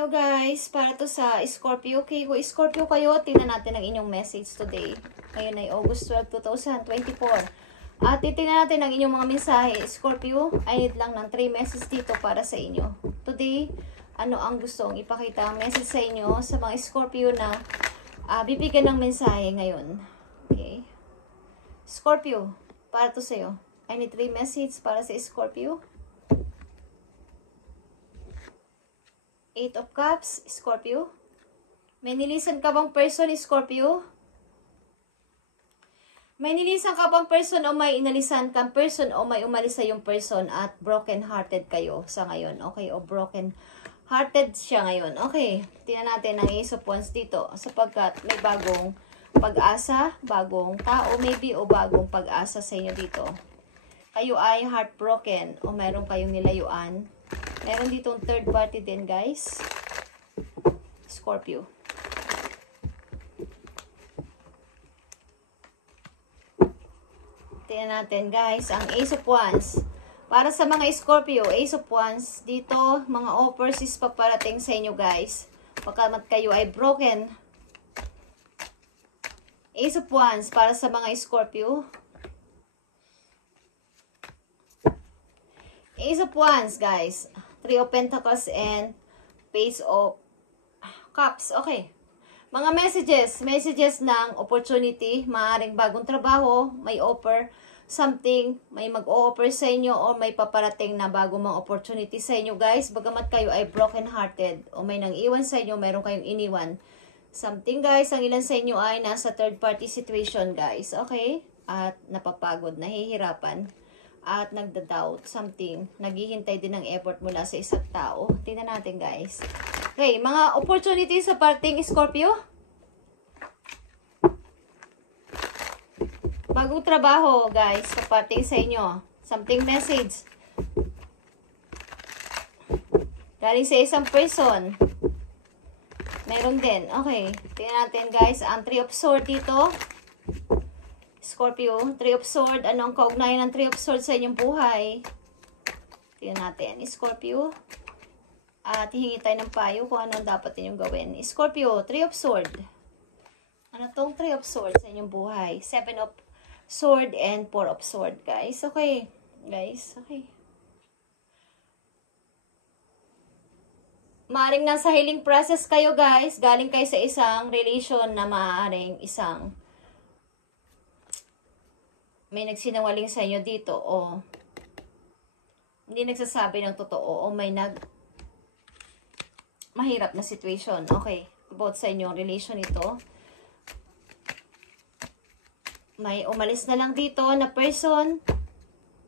Hello guys, para to sa Scorpio. Okay, kung Scorpio kayo, tingnan natin ang inyong message today. Ngayon ay August 12, 2024. At titingnan natin ang inyong mga mensahe. Scorpio, I need lang ng 3 messages dito para sa inyo. Today, ano ang gustong ipakita ang message sa inyo sa mga Scorpio na bibigyan ng mensahe ngayon. Okay. Scorpio, para to sa'yo. I need 3 messages para sa Scorpio. 8 of Cups, Scorpio. May nilisan ka bang person, Scorpio? May nilisan ka bang person o may inalisan kang person o may umalis sa yung person at broken-hearted kayo sa ngayon? Okay, o broken-hearted siya ngayon. Okay, tingnan natin ang Ace of Wands dito sapagkat may bagong pag-asa, bagong tao maybe o bagong pag-asa sa inyo dito. Kayo ay heartbroken o meron kayong nilayuan. Meron ditong third party din, guys. Scorpio. Tingnan natin, guys, ang Ace of Wands. Para sa mga Scorpio, Ace of Wands, dito, mga offers is paparating sa inyo, guys. Pagkamat kayo ay broken. Ace of Wands, para sa mga Scorpio. Ace of Wands, guys. 3 of Pentacles and Page of Cups. Okay. Mga messages ng opportunity, maaaring bagong trabaho, may offer, something, may mag-o-offer sa inyo o may paparating na bagong mga opportunity sa inyo, guys. Bagamat kayo ay broken-hearted o may nang iwan sa inyo, meron kayong iniwan. Something, guys, ang ilan sa inyo ay nasa third-party situation, guys. Okay? At napapagod, nahihirapan. At nagda-doubt something, naghihintay din ng effort mula sa isang tao. Tingnan natin, guys. Okay, mga opportunities sa parting Scorpio. Bagong trabaho, guys, sa parting sa inyo. Something message. Galing sa isang person. Meron din. Okay, tingnan natin, guys, ang 3 of Swords dito. Scorpio, 3 of Swords. Ano ang kaugnayan ng 3 of Swords sa inyong buhay? Tingnan natin, Scorpio. At hihingi tayo ng payo kung ano dapat ninyong gawin. Scorpio, 3 of Swords. Ano tong 3 of Swords sa inyong buhay? 7 of Swords and 4 of Swords, guys. Okay, guys. Okay. Maaring nasa healing process kayo, guys. Galing kayo sa isang relation na maaaring isang may nagsinungaling sa inyo dito o hindi nagsasabi ng totoo o may mahirap na situation. Okay, about sa inyong relation ito. May umalis na lang dito na person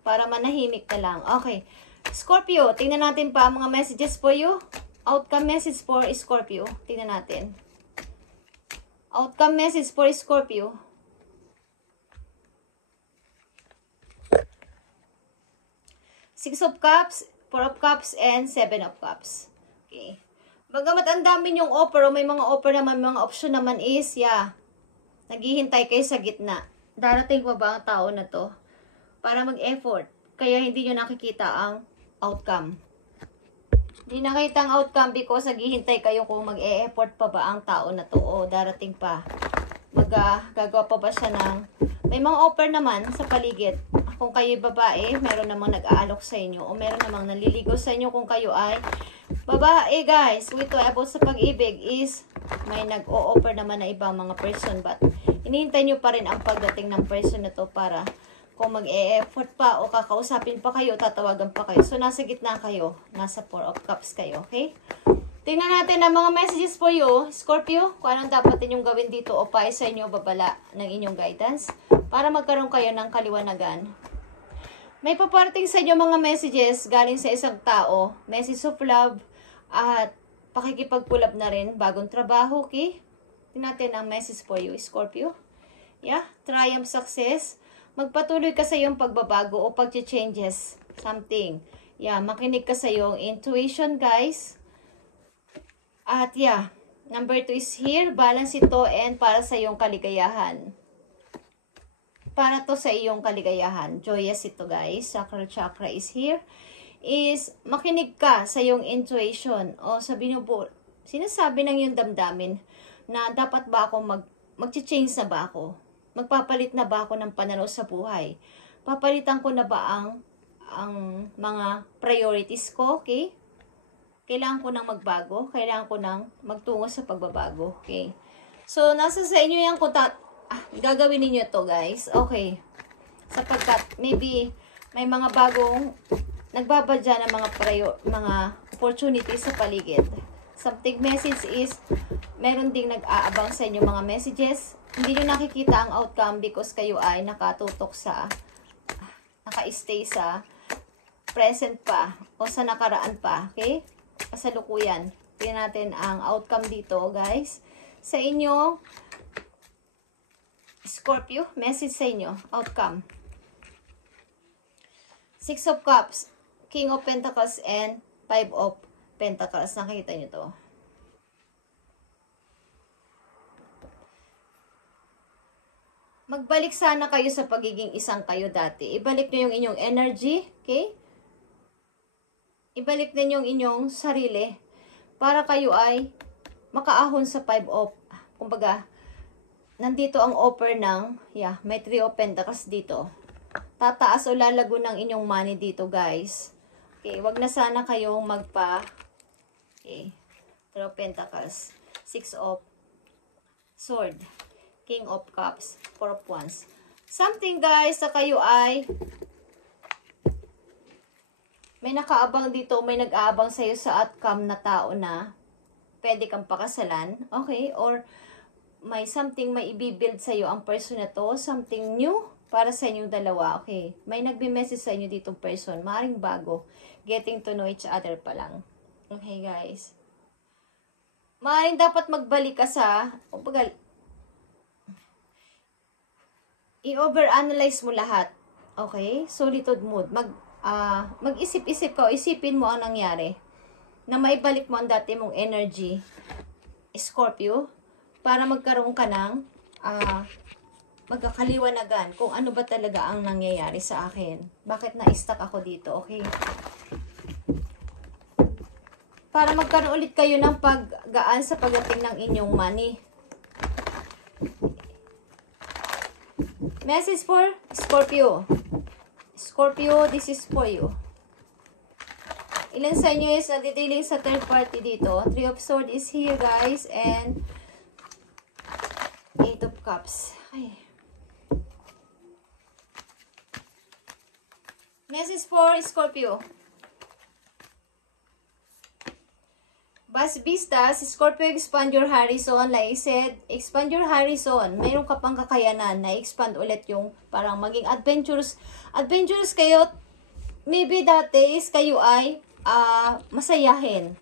para manahimik na lang. Okay, Scorpio, tingnan natin pa ang mga messages for you. Outcome message for Scorpio. Tingnan natin. Outcome message for Scorpio. 6 of Cups, 4 of Cups, and 7 of Cups. Okay. Bagamat ang dami yung offer, o may mga offer naman, mga option naman is, naghihintay kayo sa gitna. Darating pa ba ang tao na to para mag-effort? Kaya hindi nyo nakikita ang outcome. Hindi nakita ang outcome because naghihintay kayo kung mag-e-effort pa ba ang tao na to o darating pa. Gagawa pa ba siya ng... May mga offer naman sa paligid. Kung kayo babae, meron namang nag-aalok sa inyo o meron namang naliligaw sa inyo kung kayo ay babae, guys. Ito about sa pag-ibig is may nag-o-offer naman na ibang mga person but hinihintay nyo pa rin ang pagdating ng person na to para kung mag-e-effort pa o kakausapin pa kayo, tatawagan pa kayo. So, nasa gitna kayo. Nasa 4 of Cups kayo, okay? Tingnan natin ang mga messages for you, Scorpio, kung anong dapat inyong gawin dito o payo sa inyo babala ng inyong guidance para magkaroon kayo ng kaliwanagan. May paparating sa inyo mga messages galing sa isang tao, message of love at pakikipag-pull-up na rin, bagong trabaho, okay? Tingnan natin ang message for you, Scorpio. Yeah, triumph, success. Magpatuloy ka sa iyong pagbabago o pag-changes, something. Yeah, makinig ka sa iyong intuition, guys. At number 2 is here, balance ito and para sa iyong kaligayahan. Para to sa iyong kaligayahan. Joyous ito, guys. Sacral chakra is here. Is makinig ka sa iyong intuition o sa sinasabi ng yung damdamin na dapat ba ako mag-change na ba ako? Magpapalit na ba ako ng pananaw sa buhay? Papalitan ko na ba ang mga priorities ko, okay? Kailangan ko nang magbago, kailangan ko nang magtungo sa pagbabago, okay? So, nasa sa inyo yan kung gagawin niyo to, guys. Okay. Sapagkat maybe may mga bagong nagbabadya ng mga opportunities sa paligid. Something message is meron ding nag-aabang sa inyo mga messages. Hindi nyo nakikita ang outcome because kayo ay naka-stay sa present pa o sa nakaraan pa. Okay? Kasalukuyan. Tingnan natin ang outcome dito, guys. Sa inyo, Scorpio, message sa inyo, outcome. 6 of Cups, King of Pentacles, and 5 of Pentacles. Nakikita nyo to. Magbalik sana kayo sa pagiging isang kayo dati. Ibalik nyo yung inyong energy, okay? Ibalik din yung inyong sarili para kayo ay makaahon sa 5 of, kumbaga, nandito ang offer ng, may 3 of Pentacles dito. Tataas o lalago ng inyong money dito, guys. Okay, wag na sana kayong okay, 3 of Pentacles, 6 of Sword, King of Cups, 4 of Wands. Something, guys, sa kayo ay may nakaabang dito, may nag-aabang sa'yo sa outcome na tao na pwede kang pakasalan, okay? Or may something may i-build sa'yo ang person na to, something new para sa inyong dalawa, okay? May nagbe-message sa inyo ditong person, maaaring bago, getting to know each other pa lang. Okay, guys? Maaaring dapat magbalik ka sa, i-overanalyze mo lahat, okay? Solitude mood, mag-isip-isip ka o isipin mo ang nangyari na maibalik mo ang dati mong energy, Scorpio, para magkaroon ka ng magkakaliwanagan kung ano ba talaga ang nangyayari sa akin. Bakit na-stuck ako dito, okay? Para magkaroon ulit kayo ng paggaan sa pagdating ng inyong money. Message for Scorpio. Scorpio, this is for you. Ilan sa inyo is detailing sa third party dito? 3 of Swords is here, guys. And 8 of Cups. Ay. Message for Scorpio. Bas Vista, si Scorpio, expand your horizon. Like I said, expand your horizon. Mayroon ka pang kakayanan na expand ulit yung parang maging adventurous. Adventurous kayo. Maybe dati is kayo ay masayahin.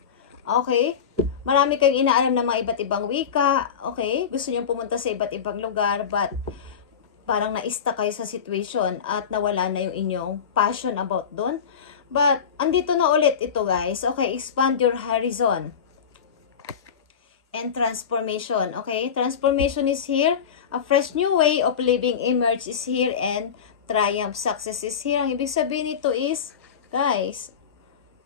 Okay? Marami kayong inaalam na mga iba't ibang wika. Okay? Gusto nyo pumunta sa iba't ibang lugar. But parang na-stuck kayo sa situation at nawala na yung inyong passion about doon. But andito na ulit ito, guys. Okay? Expand your horizon. And transformation. Okay? Transformation is here. A fresh new way of living emerge is here. And triumph, success is here. Ang ibig sabihin nito is, guys,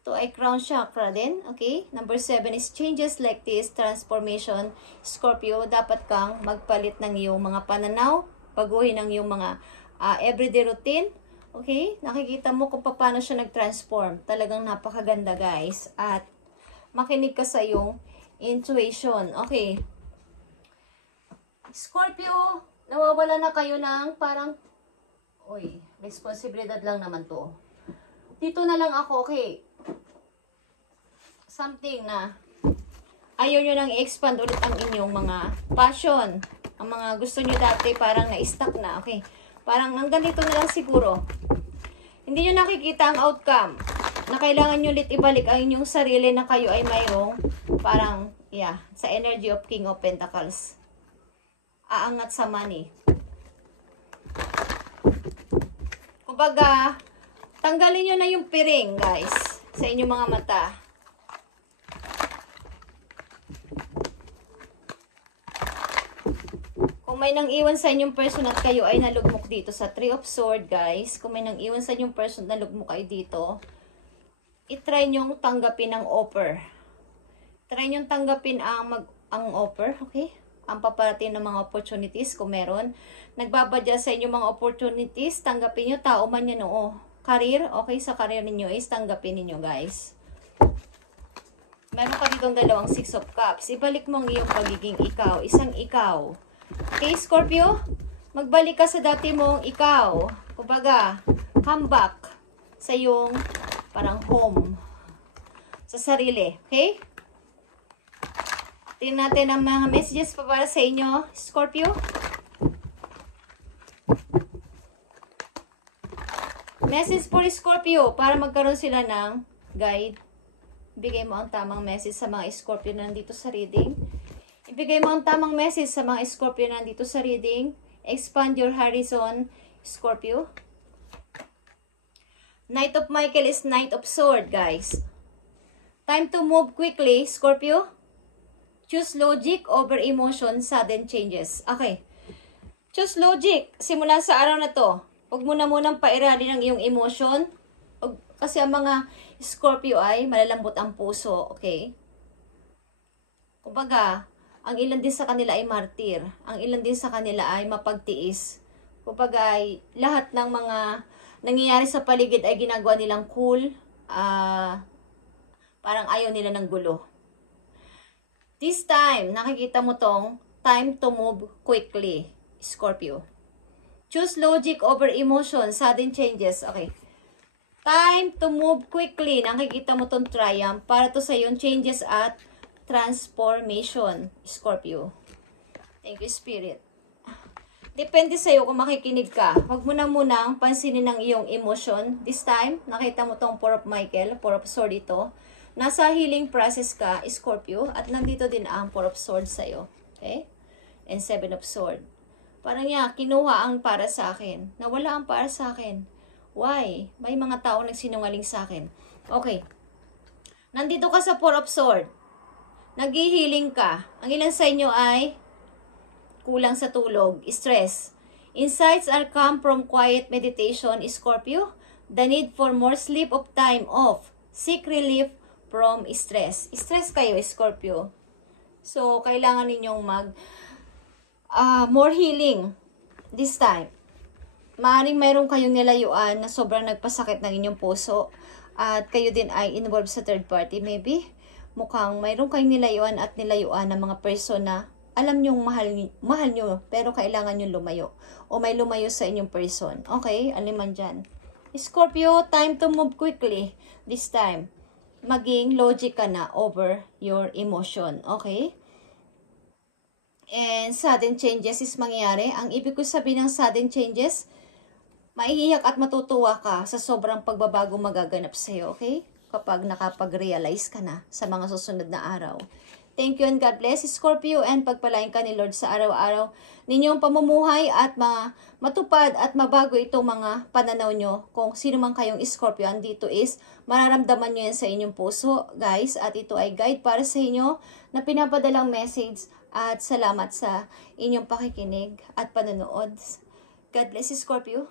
ito ay crown chakra din. Okay? Number 7 is changes like this. Transformation. Scorpio, dapat kang magpalit ng iyong mga pananaw. Baguhin ang iyong mga everyday routine. Okay? Nakikita mo kung paano siya nag-transform. Talagang napakaganda, guys. At makinig ka sa iyong intuition. Okay. Scorpio, nawawala na kayo ng parang, responsibilidad lang naman to. Dito na lang ako, okay. Something na ayaw nyo nang i-expand ulit ang inyong mga passion. Ang mga gusto nyo dati parang na-stuck na, okay. Parang hanggang dito na lang siguro. Hindi nyo nakikita ang outcome na kailangan nyo ulit ibalik ang inyong sarili na kayo ay mayroong parang, sa energy of King of Pentacles. Aangat sa money. Kumbaga, tanggalin nyo na yung piring, guys, sa inyong mga mata. Kung may nang iwan sa inyong person at kayo ay nalugmok dito sa 3 of Swords, guys, kung may nang iwan sa inyong person at nalugmok kayo dito, itry nyong tanggapin ang offer. Try nyo tanggapin ang offer, okay? Ang paparating ng mga opportunities kung meron. Nagbabadya sa inyo mga opportunities, tanggapin nyo, tao man yan oo. Career, okay, sa career ninyo is tanggapin ninyo guys. Meron ka ditong dalawang 6 of Cups. Ibalik mo ang iyong pagiging ikaw, isang ikaw. Okay, Scorpio? Magbalik ka sa dati mong ikaw. Kumbaga, come back sa iyong parang home. Sa sarili, okay? Tingnan natin ang mga messages pa para sa inyo, Scorpio. Message for Scorpio para magkaroon sila ng guide. Ibigay mo ang tamang message sa mga Scorpio na nandito sa reading. Ibigay mo ang tamang message sa mga Scorpio na nandito sa reading. Expand your horizon, Scorpio. Knight of Michael is Knight of Sword, guys. Time to move quickly, Scorpio. Choose logic over emotion, sudden changes. Okay. Choose logic. Simula sa araw na to, huwag mo na munang pairalin ang iyong emotion. Kasi ang mga Scorpio ay malalambot ang puso. Okay? Kumbaga, ang ilan din sa kanila ay martir. Ang ilan din sa kanila ay mapagtiis. Kumbaga, ay lahat ng mga nangyayari sa paligid ay ginagawa nilang cool. Parang ayaw nila ng gulo. This time, nakikita mo tong time to move quickly, Scorpio. Choose logic over emotion, sudden changes. Okay. Time to move quickly. Nakikita mo tong triumph para to sa yung changes at transformation, Scorpio. Thank you, Spirit. Depende sa'yo kung makikinig ka. Huwag mo na munang pansinin ang iyong emotion. This time, nakita mo tong Four of Michael, Four of Sword ito. Nasa healing process ka, Scorpio, at nandito din ang Four of Swords sa'yo. Okay? And Seven of Swords. Parang niya, kinuha ang para sa akin. Nawala ang para sa akin. Why? May mga tao nagsinungaling sa akin. Okay. Nandito ka sa Four of Swords. Nag-healing ka. Ang ilan sa inyo ay kulang sa tulog, stress. Insights are come from quiet meditation, Scorpio. The need for more sleep of time off. Seek relief from stress. Stress kayo, Scorpio. So, kailangan ninyong more healing this time. Maaring mayroon kayong nilayuan na sobrang nagpasakit ng inyong puso at kayo din ay involved sa third party. Maybe, mukhang mayroon kayong nilayuan at nilayuan ng mga person na alam nyong mahal nyo pero kailangan nyo lumayo. O may lumayo sa inyong person. Okay? Aliman dyan. Scorpio, time to move quickly this time. Maging logic ka na over your emotion. Okay? And sudden changes is mangyayari. Ang ibig ko sabihin ng sudden changes, maiiyak at matutuwa ka sa sobrang pagbabago magaganap sa'yo. Okay? Kapag nakapag-realize ka na sa mga susunod na araw. Thank you and God bless, Scorpio, and pagpalain ka ni Lord sa araw-araw ninyong pamumuhay at matupad at mabago itong mga pananaw nyo. Kung sino man kayong Scorpio, andito is mararamdaman nyo yan sa inyong puso, guys. At ito ay guide para sa inyo na pinapadalang message at salamat sa inyong pakikinig at panonood. God bless, Scorpio.